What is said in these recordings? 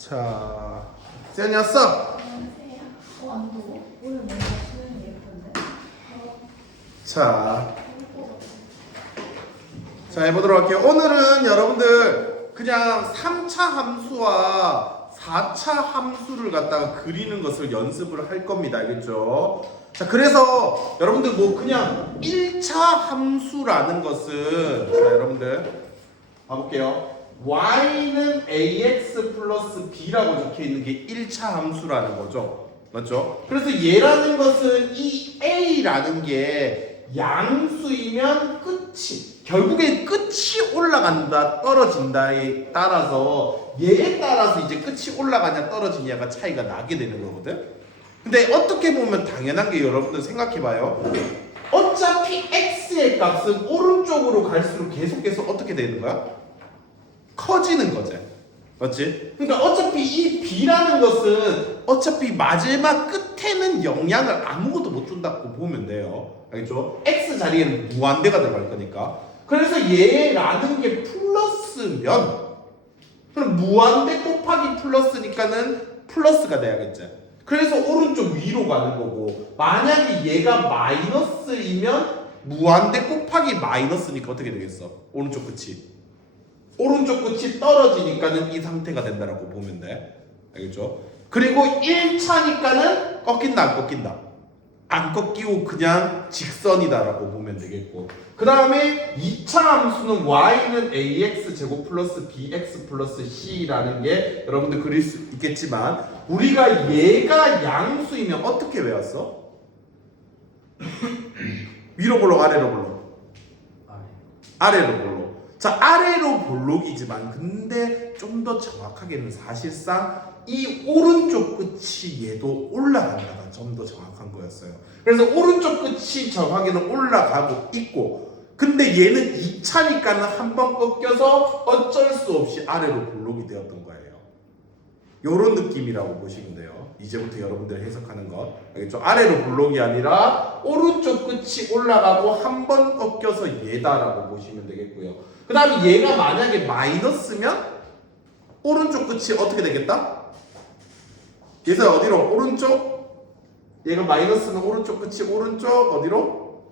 자, 세연이 왔어? 안녕하세요. 안 더워? 오늘 뭔가 수영이 예쁜데? 자, 해보도록 할게요. 오늘은 여러분들 그냥 3차 함수와 4차 함수를 갖다가 그리는 것을 연습을 할 겁니다. 알겠죠? 자, 그래서 여러분들 뭐 그냥 1차 함수라는 것은, 자, 여러분들 봐볼게요. y는 ax 플러스 b라고 적혀 있는 게 1차 함수라는 거죠. 맞죠? 그래서 얘라는 것은 이 a라는 게 양수이면 끝이, 결국엔 끝이 올라간다 떨어진다에 따라서 얘에 따라서 이제 끝이 올라가냐 떨어지냐가 차이가 나게 되는 거거든. 근데 어떻게 보면 당연한 게, 여러분들 생각해봐요. 어차피 x의 값은 오른쪽으로 갈수록 계속 어떻게 되는 거야? 커지는 거지. 맞지? 그러니까 어차피 이 b라는 것은 어차피 마지막 끝에는 영향을 아무것도 못 준다고 보면 돼요. 알겠죠? x 자리에는 무한대가 들어갈 거니까. 그래서 얘라는 게 플러스면, 그럼 무한대 곱하기 플러스니까는 플러스가 돼야겠지. 그래서 오른쪽 위로 가는 거고, 만약에 얘가 마이너스이면 무한대 곱하기 마이너스니까 어떻게 되겠어? 오른쪽 끝이 떨어지니까는 이 상태가 된다라고 보면 돼. 알겠죠? 그리고 1차니까는 꺾인다 안 꺾인다? 안 꺾이고 그냥 직선이다라고 보면 되겠고, 그 다음에 2차 함수는 y는 ax 제곱 플러스 bx 플러스 c라는 게 여러분들 그릴 수 있겠지만, 우리가 얘가 양수이면 어떻게 외웠어? 위로 볼록 아래로 볼록? 아래로 볼록. 자, 아래로 볼록이지만 근데 좀 더 정확하게는 사실상 이 오른쪽 끝이 얘도 올라간다가 좀 더 정확한 거였어요. 그래서 오른쪽 끝이 정확하게는 올라가고 있고, 근데 얘는 2차니까는 한 번 꺾여서 어쩔 수 없이 아래로 볼록이 되었던 거예요. 요런 느낌이라고 보시면 돼요. 이제부터 여러분들 해석하는 것 알겠죠? 아래로 볼록이 아니라 오른쪽 끝이 올라가고 한 번 꺾여서 얘다라고 보시면 되겠고요. 그 다음에 얘가 만약에 마이너스면 오른쪽 끝이 어떻게 되겠다? 얘가 어디로? 오른쪽? 얘가 마이너스는 오른쪽 끝이 오른쪽 어디로?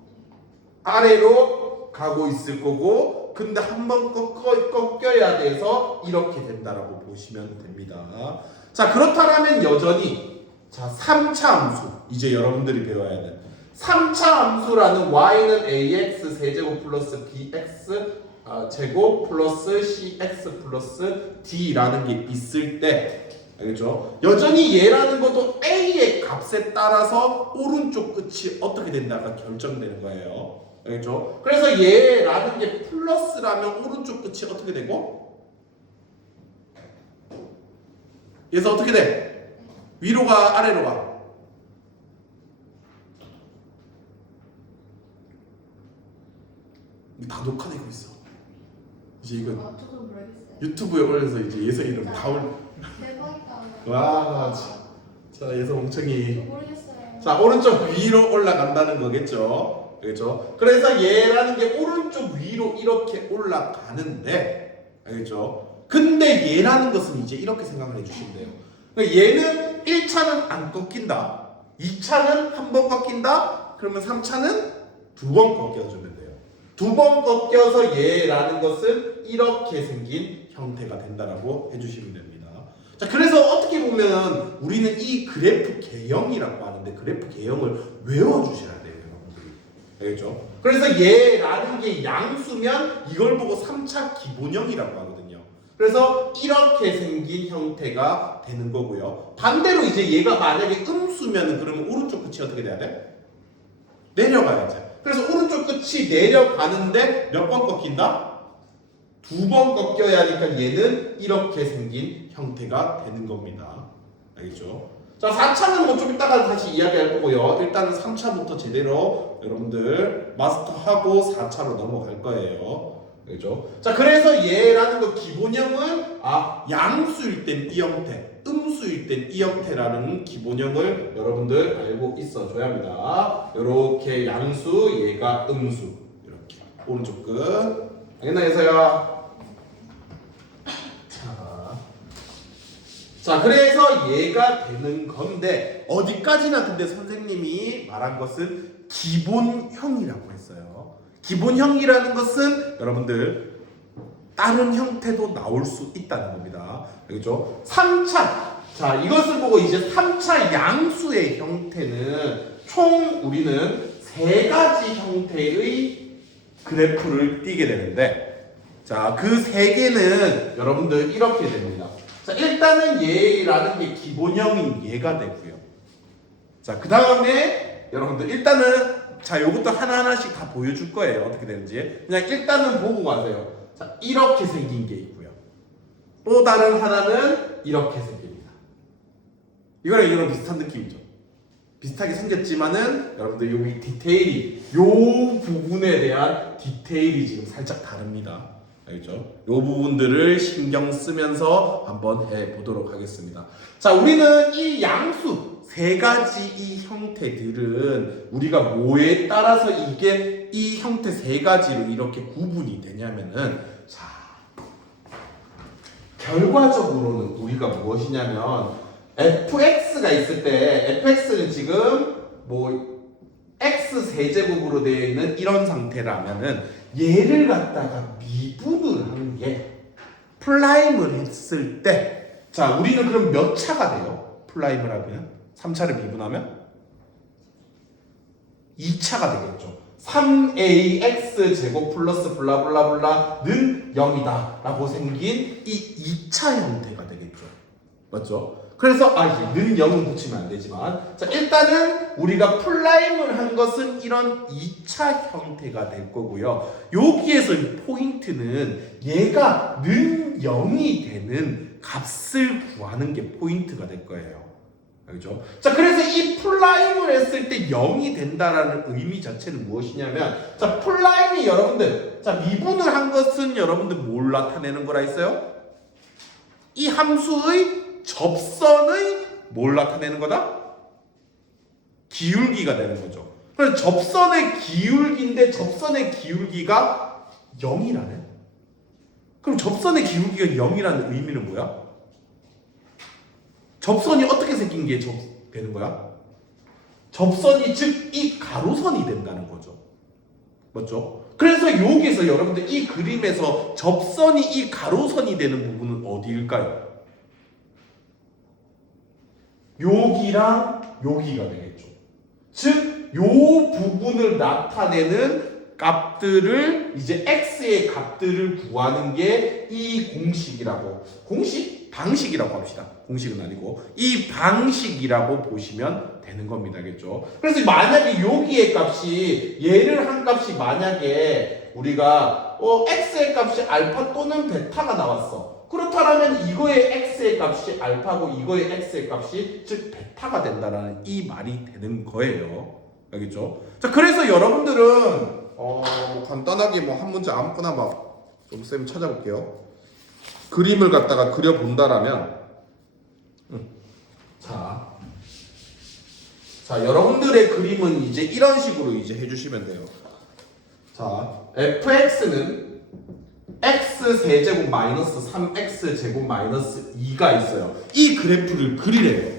아래로 가고 있을 거고, 근데 한 번 꺾여야 돼서 이렇게 된다라고 보시면 됩니다. 자, 그렇다면 여전히, 자, 3차 함수 이제 여러분들이 배워야 돼. 3차 함수라는 y는 ax 세제곱 플러스 bx 제곱 플러스 cx 플러스 d라는 게 있을 때, 알겠죠? 여전히 얘라는 것도 a의 값에 따라서 오른쪽 끝이 어떻게 된다가 결정되는 거예요. 알겠죠? 그래서 얘라는 게 플러스라면 오른쪽 끝이 어떻게 되고? 얘에서 어떻게 돼? 위로 가 아래로 가? 다 녹화되고 있어. 이제 이거 저도 모르겠어요. 유튜브에 올려서 이제 예서 이름 다 올려. 대박이다. 와, 자, 예서 멍청이. 모르겠어요. 자, 오른쪽 위로 올라간다는 거겠죠. 알겠죠? 그래서 얘라는 게 오른쪽 위로 이렇게 올라가는데, 알겠죠? 근데 얘라는 것은 이제 이렇게 생각을 해주시면 돼요. 그러니까 얘는 1차는 안 꺾인다, 2차는 한 번 꺾인다, 그러면 3차는 두 번 꺾여주면 돼요. 두 번 꺾여서 얘라는 것은 이렇게 생긴 형태가 된다라고 해주시면 됩니다. 자, 그래서 어떻게 보면 우리는 이 그래프 개형이라고 하는데, 그래프 개형을 외워주셔야 돼요, 여러분들이. 알겠죠? 그래서 얘라는 게 양수면 이걸 보고 3차 기본형이라고 하거든요. 그래서 이렇게 생긴 형태가 되는 거고요. 반대로 이제 얘가 만약에 음수면은 그러면 오른쪽 끝이 어떻게 돼야 돼? 내려가야지. 그래서 오른쪽 끝이 내려가는데 몇 번 꺾인다? 두 번 꺾여야 하니까 얘는 이렇게 생긴 형태가 되는 겁니다. 알겠죠? 자, 4차는 뭐 좀 이따가 다시 이야기할 거고요. 일단은 3차부터 제대로 여러분들 마스터하고 4차로 넘어갈 거예요. 알겠죠? 자, 그래서 얘라는 거 기본형은 양수일 땐 이 형태, 음수일 땐 이 형태라는 기본형을 여러분들 알고 있어줘야 합니다. 이렇게 양수, 얘가 음수, 이렇게 오른쪽 끝. 알겠나, 예서야? 자, 그래서 얘가 되는 건데 어디까지나 근데 선생님이 말한 것은 기본형이라고 했어요. 기본형이라는 것은 여러분들 다른 형태도 나올 수 있다는 겁니다. 알겠죠? 3차. 자, 이것을 보고 이제 3차 양수의 형태는 총 우리는 3가지 형태의 그래프를 띄게 되는데, 자, 그 3개는 여러분들 이렇게 됩니다. 자, 일단은 얘라는 게 기본형인 얘가 되고요. 자, 그 다음에 여러분들 일단은 자, 요것도 하나하나씩 다 보여줄 거예요. 어떻게 되는지. 그냥 일단은 보고 가세요. 자, 이렇게 생긴 게 있고요. 또 다른 하나는 이렇게 생깁니다. 이거랑 이거랑 비슷한 느낌이죠. 비슷하게 생겼지만은 여러분들 여기 디테일이 요 부분에 대한 디테일이 지금 살짝 다릅니다. 알겠죠? 요 부분들을 신경 쓰면서 한번 해보도록 하겠습니다. 자, 우리는 이 양수 3가지 이 형태들은 우리가 뭐에 따라서 이게 이 형태 3가지로 이렇게 구분이 되냐면은, 자, 결과적으로는 우리가 무엇이냐면 fx가 있을 때 fx는 지금 뭐 x 세제곱으로 되어 있는 이런 상태라면은 얘를 갖다가 미분을 한 게 플라임을 했을 때, 자, 우리는 그럼 몇 차가 돼요? 플라임을 하면 3차를 미분하면 2차가 되겠죠. 3ax 제곱 플러스 블라블라블라는 0이다 라고 생긴 이 2차 형태가 되겠죠. 맞죠? 그래서 는 0은 붙이면 안 되지만, 자, 일단은 우리가 플라임을 한 것은 이런 2차 형태가 될 거고요. 여기에서 이 포인트는 얘가 는 0이 되는 값을 구하는 게 포인트가 될 거예요. 알죠? 자, 그래서 이 플라임을 했을 때 0이 된다라는 의미 자체는 무엇이냐면, 자, 플라임이 여러분들, 자, 미분을 한 것은 여러분들 뭘 나타내는 거라 했어요? 이 함수의 접선의 뭘 나타내는 거다? 기울기가 되는 거죠. 그래서 접선의 기울기인데 접선의 기울기가 0이라네. 그럼 접선의 기울기가 0이라는 의미는 뭐야? 접선이 어떻게 생긴 게 되는 거야? 접선이 즉 이 가로선이 된다는 거죠. 맞죠? 그래서 여기서 여러분들 이 그림에서 접선이 이 가로선이 되는 부분은 어디일까요? 여기랑 여기가 되겠죠. 즉, 요 부분을 나타내는 값들을 이제 x의 값들을 구하는 게 이 공식이라고, 방식이라고 합시다. 공식은 아니고 이 방식이라고 보시면 되는 겁니다. 알겠죠? 그래서 만약에 여기의 값이 얘를 한 값이 만약에 우리가 x의 값이 알파 또는 베타가 나왔어. 그렇다면 이거의 x의 값이 알파고 이거의 x의 값이 즉 베타가 된다라는 이 말이 되는 거예요. 알겠죠? 자, 그래서 여러분들은 간단하게 뭐 한 문제 아무거나 막 좀 쌤 찾아볼게요. 그림을 갖다가 그려 본다라면 자, 여러분들의 그림은 이제 이런 식으로 이제 해주시면 돼요. 자, fx는 x 세제곱 마이너스 3x 제곱 마이너스 2가 있어요. 이 그래프를 그리래요.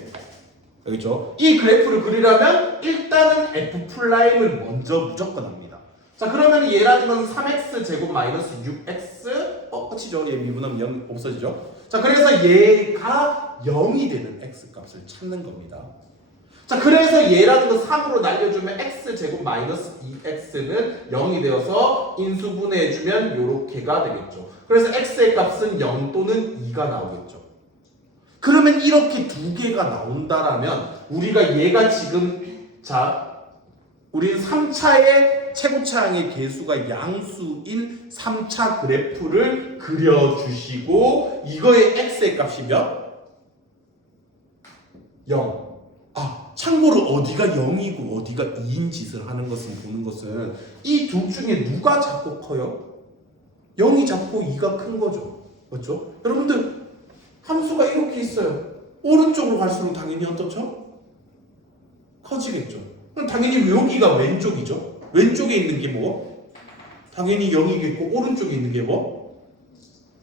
알겠죠? 이 그래프를 그리려면 일단은 f 플라임을 먼저 무조건 합니다. 자, 그러면 얘라는 건 3x 제곱 마이너스 6x 끝이죠. 얘 미분하면 0 없어지죠. 자, 그래서 얘가 0이 되는 x 값을 찾는 겁니다. 자, 그래서 얘라는 건 3으로 날려주면 x 제곱 마이너스 2x는 0이 되어서 인수분해해주면 요렇게가 되겠죠. 그래서 x의 값은 0 또는 2가 나오겠죠. 그러면 이렇게 두 개가 나온다라면 우리가 얘가 지금, 자, 우리는 3차의 최고차항의 개수가 양수인 3차 그래프를 그려주시고 이거의 x의 값이 몇? 0. 참고로 어디가 0이고 어디가 2인 짓을 하는 것을 보는 것은 이 둘 중에 누가 작고 커요? 0이 작고 2가 큰 거죠. 맞죠? 여러분들 함수가 이렇게 있어요. 오른쪽으로 갈수록 당연히 어떻죠? 커지겠죠. 그럼 당연히 여기가 왼쪽이죠. 왼쪽에 있는 게 뭐? 당연히 0이겠고 오른쪽에 있는 게 뭐?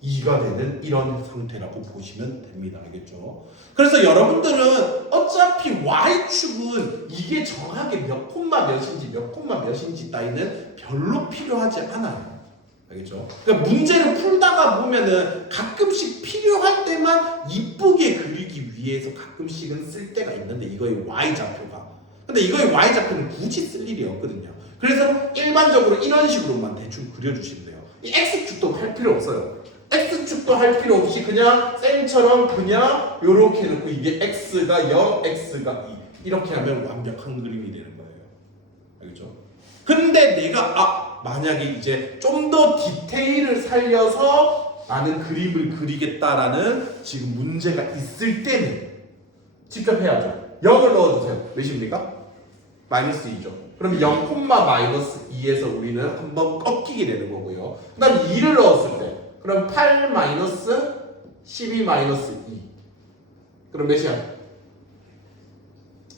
2가 되는 이런 상태라고 보시면 됩니다. 알겠죠? 그래서 여러분들은 어차피 y축은 이게 정확하게 몇 콤마 몇인지 몇 콤마 몇인지 따위는 별로 필요하지 않아요. 알겠죠? 그러니까 문제를 풀다가 보면은 가끔씩 필요할 때만 이쁘게 그리기 위해서 가끔씩은 쓸 때가 있는데 이거의 y좌표가. 근데 이거의 y좌표는 굳이 쓸 일이 없거든요. 그래서 일반적으로 이런 식으로만 대충 그려주시면 돼요. 이 x축도 할 필요 없어요. x축도 할 필요 없이 그냥 쌤처럼 그냥 요렇게 놓고 이게 x가 0, x가 2 이렇게 하면 완벽한 그림이 되는 거예요. 알겠죠? 근데 내가 만약에 이제 좀 더 디테일을 살려서 나는 그림을 그리겠다라는 지금 문제가 있을 때는 직접 해야죠. 0을 넣어주세요. 몇입니까? 마이너스 2죠. 그럼 0, 마이너스 2에서 우리는 한번 꺾이게 되는 거고요. 그 다음 2를 넣었을 때 그럼 8 마이너스 12 마이너스 2 그럼 몇이야?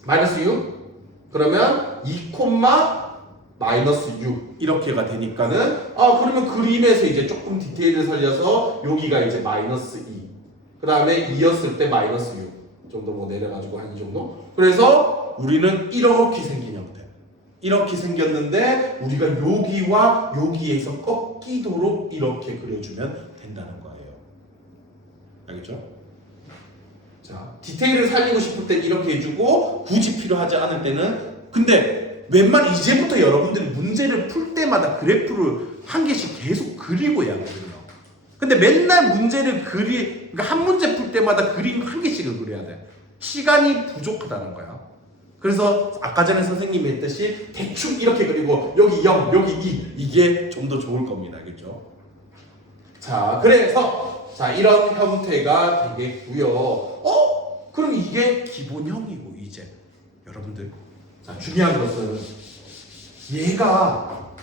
마이너스 6? 그러면 2, 마이너스 6 이렇게가 되니까는 그러면 그림에서 이제 조금 디테일을 살려서 여기가 이제 마이너스 2 그 다음에 2였을 때 마이너스 6 정도 뭐 내려가지고 한 이 정도. 그래서 우리는 이렇게 생긴 형태 이렇게 생겼는데 우리가 여기와 여기에서 꺾이도록 이렇게 그려주면 된다는 거예요. 알겠죠? 자, 디테일을 살리고 싶을 때 이렇게 해주고 굳이 필요하지 않을 때는 근데 웬만 이제부터 여러분들이 문제를 풀 때마다 그래프를 한 개씩 계속 그리고 해야 하거든요. 근데 맨날 문제를 그러니까 한 문제 풀 때마다 그림 한 개씩을 그려야 돼. 시간이 부족하다는 거야. 그래서 아까 전에 선생님이 했듯이 대충 이렇게 그리고 여기 0, 여기 2 이게 좀 더 좋을 겁니다. 알겠죠? 자, 그래서 자 이런 형태가 되겠고요. 그럼 이게 기본형이고 이제 여러분들 자 중요한 것은 얘가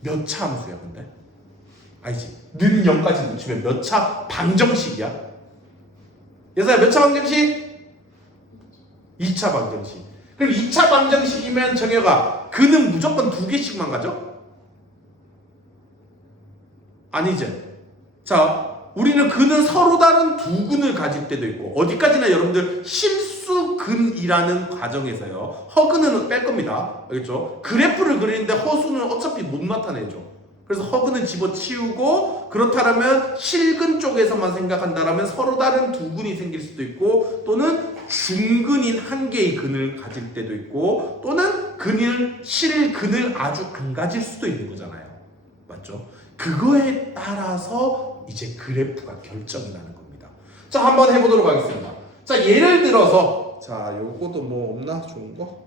몇 차 함수야 근데? 알지? 는 0까지 붙이면 몇 차 방정식이야? 예서야 몇 차 방정식? 2차 방정식. 그럼 2차 방정식이면 정혁아 근은 무조건 2개씩만 가져? 아니지. 자 우리는 근은 서로 다른 두 근을 가질 때도 있고 어디까지나 여러분들 실수근이라는 과정에서요 허근은 뺄 겁니다. 알겠죠? 그래프를 그리는데 허수는 어차피 못 나타내죠. 그래서 허근은 집어치우고 그렇다면 실근 쪽에서만 생각한다면 서로 다른 두 근이 생길 수도 있고 또는 중근인 한 개의 근을 가질 때도 있고 또는 실근을 아주 안 가질 수도 있는 거잖아요. 맞죠? 그거에 따라서 이제 그래프가 결정이 나는 겁니다. 자, 한번 해보도록 하겠습니다. 자, 예를 들어서 자, 요거도 뭐 없나? 좋은 거?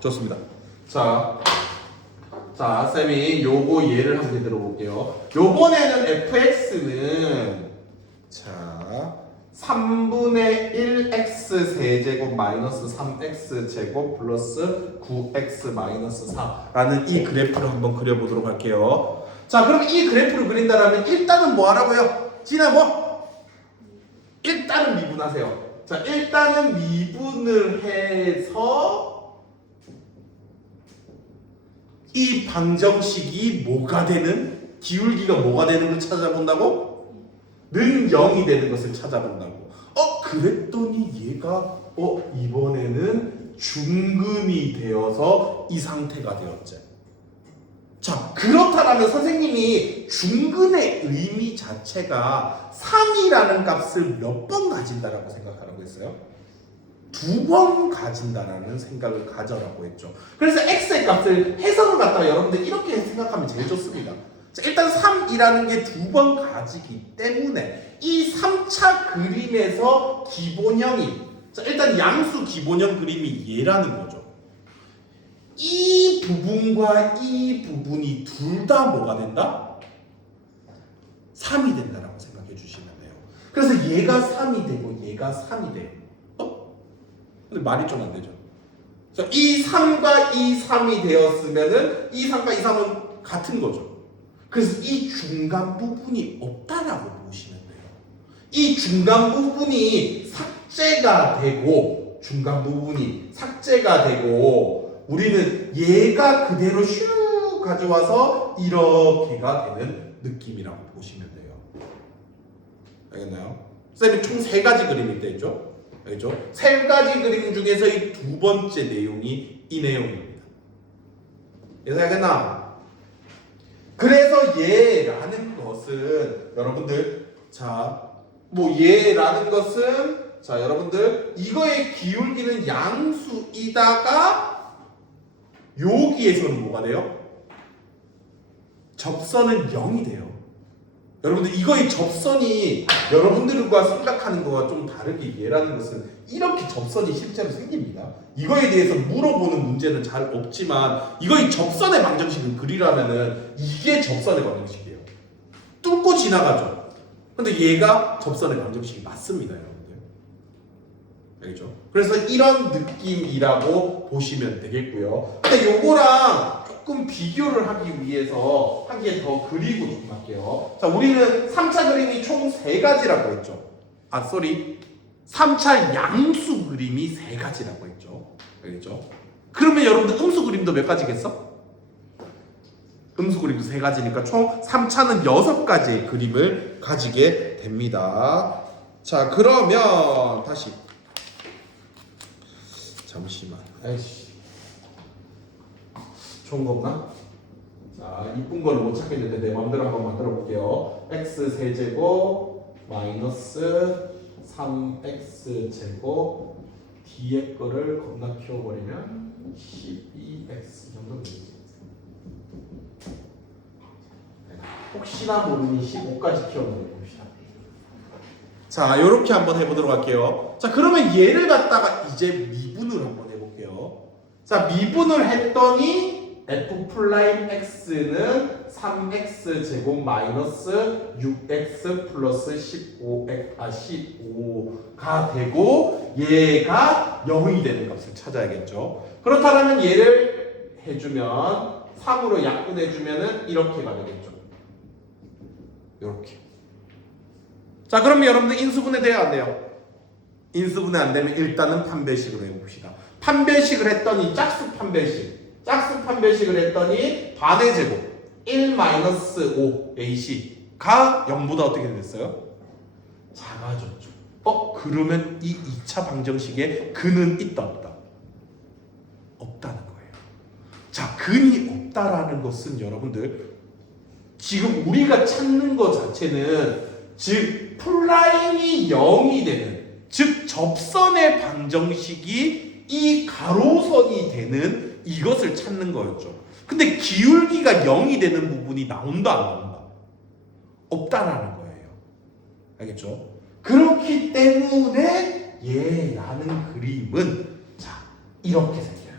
좋습니다. 자, 쌤이 요거 예를 한 개 들어볼게요. 요번에는 fx는 자 3분의 1x 세제곱 마이너스 3x 제곱 플러스 9x 마이너스 4라는 이 그래프를 한번 그려보도록 할게요. 자, 그럼 이 그래프를 그린다면 일단은 뭐 하라고요? 진아 뭐? 일단은 미분하세요. 자, 일단은 미분을 해서 이 방정식이 뭐가 되는? 기울기가 뭐가 되는 걸 찾아본다고? 는 0이 되는 것을 찾아본다고. 그랬더니 얘가 이번에는 중근이 되어서 이 상태가 되었지. 자, 그렇다면 선생님이 중근의 의미 자체가 3이라는 값을 몇 번 가진다라고 생각하라고 했어요? 2번 가진다라는 생각을 가져라고 했죠. 그래서 x의 값을 해석을 갖다가 여러분들 이렇게 생각하면 제일 좋습니다. 자, 일단 3이라는 게 2번 가지기 때문에 이 3차 그림에서 기본형이 자, 일단 양수 기본형 그림이 얘라는 거죠. 이 부분과 이 부분이 둘 다 뭐가 된다? 3이 된다라고 생각해 주시면 돼요. 그래서 얘가 3이 되고 얘가 3이 돼요. 근데 말이 좀 안 되죠. 자, 이 3과 이 3이 되었으면은 이 3과 이 3은 같은 거죠. 그래서 이 중간 부분이 없다라고 보시면 돼요. 이 중간 부분이 삭제가 되고 우리는 얘가 그대로 슉 가져와서 이렇게가 되는 느낌이라고 보시면 돼요. 알겠나요? 쌤이 총 3가지 그림이 있죠? 알겠죠? 3가지 그림 중에서 이 2번째 내용이 이 내용입니다. 그래서 알겠나? 그래서 얘라는 것은 여러분들 얘라는 것은 여러분들 이거의 기울기는 양수이다가 여기에서는 뭐가 돼요? 접선은 0이 돼요. 여러분들 이거의 접선이 여러분들과 생각하는 거와 좀 다르게 얘라는 것은 이렇게 접선이 실제로 생깁니다. 이거에 대해서 물어보는 문제는 잘 없지만 이거의 접선의 방정식을 그리라면은 이게 접선의 방정식이에요. 뚫고 지나가죠. 근데 얘가 접선의 방정식이 맞습니다, 여러분들. 알겠죠? 그래서 이런 느낌이라고 보시면 되겠고요. 근데 요거랑 조금 비교를 하기 위해서 한 개 더 그리고 좀 할게요. 자, 우리는 3차 그림이 총 3가지라고 했죠. 3차 양수 그림이 3가지라고 했죠. 알겠죠? 그러면 여러분들 음수 그림도 몇 가지겠어? 음수 그림도 3가지니까 총 3차는 6가지의 그림을 가지게 됩니다. 자, 그러면 다시 잠시만. 아이씨. 좋은 거 없나? 자, 이쁜 걸 못 찾겠는데 내 마음대로 한번 만들어 볼게요. x 세제곱 마이너스 3x 제곱 뒤에 거를 겁나 키워버리면 12x 정도 되지. 혹시나 모르니 15까지 키워버려 봅시다. 자, 이렇게 한번 해보도록 할게요. 자, 그러면 얘를 갖다가 이제 미분을 한번 해볼게요. 자, 미분을 했더니 f'x는 3x 제곱 마이너스 6x 플러스 15가 되고 얘가 0이 되는 값을 찾아야겠죠. 그렇다면 얘를 해주면 3으로 약분해주면 이렇게가 되겠죠. 이렇게. 자, 그러면 여러분들 인수분해 돼야 안 돼요? 인수분해 안 되면 일단은 판별식으로 해봅시다. 판별식을 했더니 짝수 판별식을 했더니 반의 제곱 1-5 AC가 0보다 어떻게 됐어요? 작아졌죠. 그러면 이 2차 방정식에 근은 있다 없다? 없다는 거예요. 자, 근이 없다라는 것은 여러분들 지금 우리가 찾는 것 자체는 즉 플라임이 0이 되는 즉 접선의 방정식이 이 가로선이 되는 이것을 찾는 거였죠. 근데 기울기가 0이 되는 부분이 나온다 안 나온다? 없다라는 거예요. 알겠죠? 그렇기 때문에 얘라는 그림은 자 이렇게 생겨요.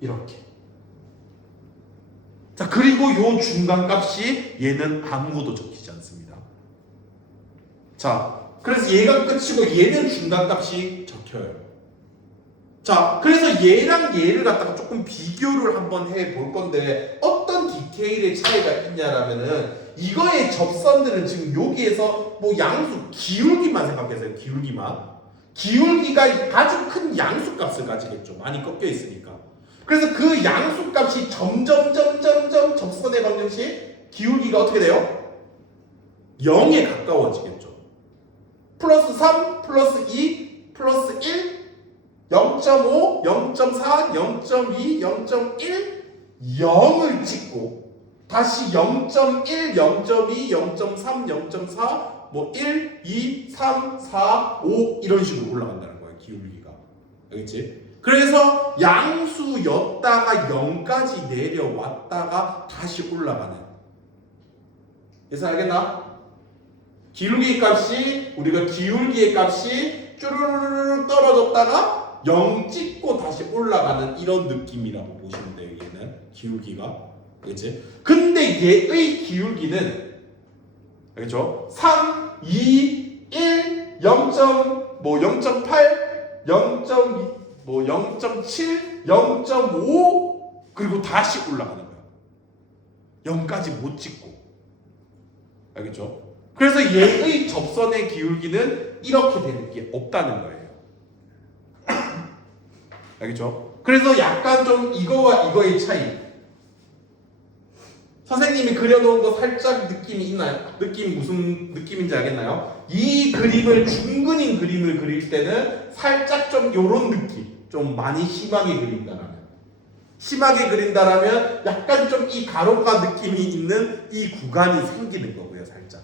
이렇게. 자, 그리고 요 중간값이 얘는 아무것도 적히지 않습니다. 자, 그래서 얘가 끝이고 얘는 중간값이 적혀요. 자, 그래서 얘랑 얘를 갖다가 조금 비교를 한번 해볼 건데 어떤 디테일의 차이가 있냐라면은 이거의 접선들은 지금 여기에서 뭐 양수 기울기만 생각해서요. 기울기가 아주 큰 양수값을 가지겠죠. 많이 꺾여 있으니까. 그래서 그 양수값이 점점 접선의 방정식 기울기가 어떻게 돼요? 0에 가까워지겠죠. 플러스 3, 플러스 2, 플러스 1, 0.5, 0.4, 0.2, 0.1, 0을 찍고 다시 0.1, 0.2, 0.3, 0.4, 뭐 1, 2, 3, 4, 5 이런 식으로 올라간다는 거예요. 기울기가. 알겠지? 그래서 양수였다가 0까지 내려왔다가 다시 올라가는. 그래서 알겠나? 기울기 값이 우리가 기울기의 값이 쭈르르르 떨어졌다가 0 찍고 다시 올라가는 이런 느낌이라고 보시면 돼요. 얘는 기울기가. 알겠지? 근데 얘의 기울기는 알겠죠? 3, 2, 1, 0.8, 0.2 뭐 0.7, 0.5 그리고 다시 올라가는 거야. 0까지 못 찍고. 알겠죠? 그래서 얘의 접선의 기울기는 이렇게 되는 게 없다는 거예요. 알겠죠? 그래서 약간 좀 이거와 이거의 차이. 선생님이 그려놓은 거 살짝 느낌이 있나요? 느낌 무슨 느낌인지 알겠나요? 이 그림을 중근인 그림을 그릴 때는 살짝 좀 요런 느낌. 좀 많이 심하게 그린다라면. 심하게 그린다라면 약간 좀 이 가로가 느낌이 있는 이 구간이 생기는 거고요, 살짝.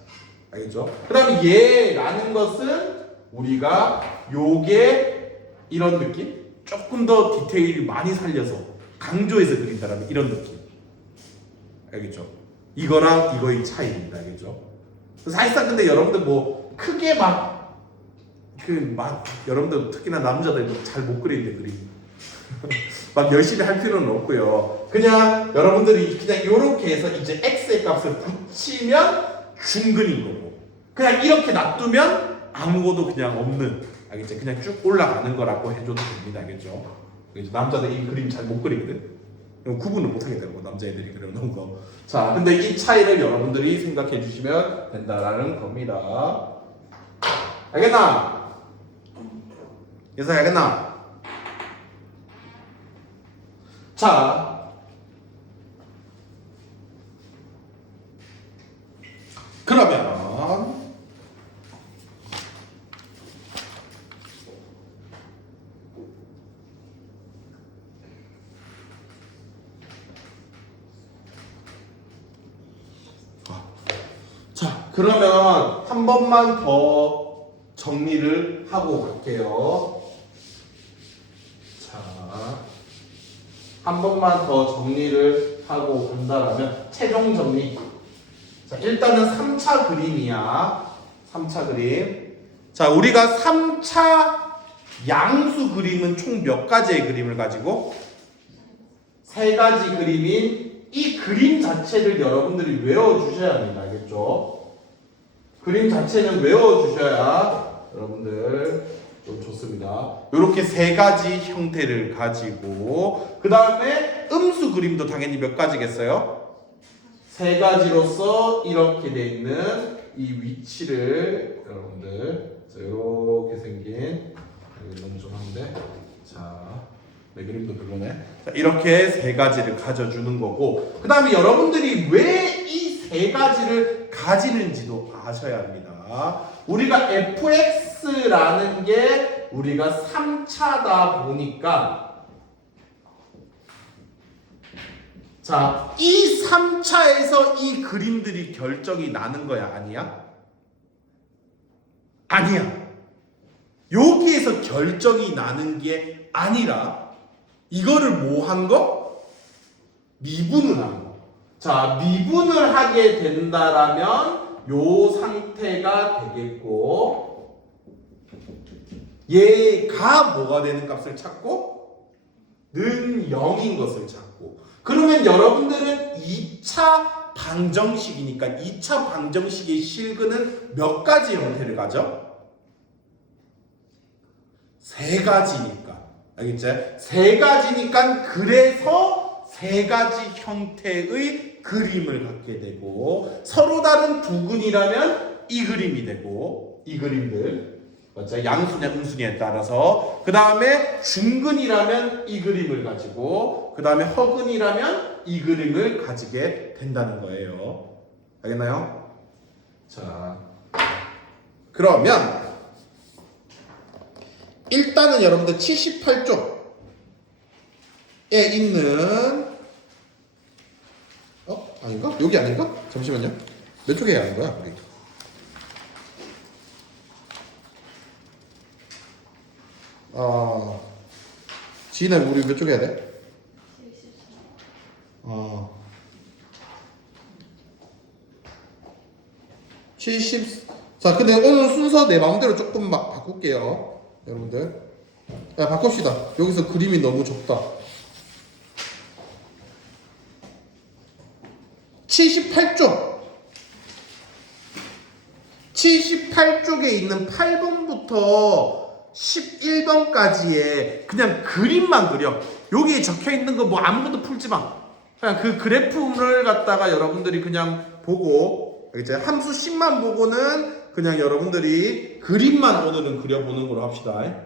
알겠죠? 그 다음에 얘라는 것은 우리가 요게 이런 느낌? 조금 더 디테일을 많이 살려서 강조해서 그린다라면 이런 느낌. 알겠죠? 이거랑 이거의 차이입니다. 알겠죠? 사실상 근데 여러분들 뭐 크게 여러분들 특히나 남자들 잘 못 그리는데 그림 막 열심히 할 필요는 없고요. 그냥 여러분들이 그냥 이렇게 해서 이제 x의 값을 붙이면 중근인 거고, 그냥 이렇게 놔두면 아무것도 그냥 없는, 알겠죠? 그냥 쭉 올라가는 거라고 해줘도 됩니다. 알겠죠? 남자들 이 그림 잘 못 그리거든. 구분을 못 하게 되고 남자애들이 그려놓은 거. 자, 근데 이 차이를 여러분들이 생각해 주시면 된다라는 겁니다. 알겠나? 예서 알겠나? 자, 그러면 그러면 한 번만 더 정리를 하고 갈게요. 자, 한 번만 더 정리를 하고 간다라면 최종 정리. 자, 일단은 3차 그림이야. 3차 그림. 자, 우리가 3차 양수 그림은 총 몇 가지의 그림을 가지고? 3가지 그림인 이 그림 자체를 여러분들이 외워주셔야 합니다. 알겠죠? 그림 자체는 외워주셔야 여러분들 좀 좋습니다. 이렇게 3가지 형태를 가지고, 그 다음에 음수 그림도 당연히 몇 가지겠어요? 3가지로서 이렇게 돼 있는 이 위치를 여러분들, 자, 이렇게 생긴, 너무 좀 한데, 자, 내 그림도 별로네. 자, 이렇게 3가지를 가져주는 거고, 그 다음에 여러분들이 왜 이 3가지를 가지는지도 아셔야 합니다. 우리가 fx라는 게 우리가 3차다 보니까, 자, 이 3차에서 이 그림들이 결정이 나는 거야, 아니야? 아니야. 여기에서 결정이 나는 게 아니라 이거를 뭐 한 거? 미분을 한 거. 자, 미분을 하게 된다라면 요 상태가 되겠고, 얘가 뭐가 되는 값을 찾고 는 0인 것을 찾고, 그러면 여러분들은 2차 방정식이니까 2차 방정식의 실근은 몇 가지 형태를 가져? 3가지니까. 알겠지? 3가지니까 그래서 3가지 형태의 그림을 갖게 되고, 서로 다른 두 근이라면 이 그림이 되고, 이 그림들, 맞죠? 양수냐 음수냐에 따라서. 그 다음에 중근이라면 이 그림을 가지고, 그 다음에 허근이라면 이 그림을 가지게 된다는 거예요. 알겠나요? 자, 그러면 일단은 여러분들 78쪽에 있는, 아닌가? 여기 아닌가? 잠시만요. 몇 쪽에 해야 하는 거야? 우리? 지인아, 우리 몇 쪽에 해야 돼? 70. 자, 근데 오늘 순서 내 마음대로 조금 막 바꿀게요. 여러분들. 야, 바꿉시다. 여기서 그림이 너무 적다. 78쪽. 78쪽에 있는 8번부터 11번까지의 그냥 그림만 그려. 여기에 적혀 있는 거 뭐 아무것도 풀지 마. 그냥 그 그래프를 갖다가 여러분들이 그냥 보고, 알겠죠? 함수 10만 보고는 그냥 여러분들이 그림만 오늘은 그려보는 걸로 합시다.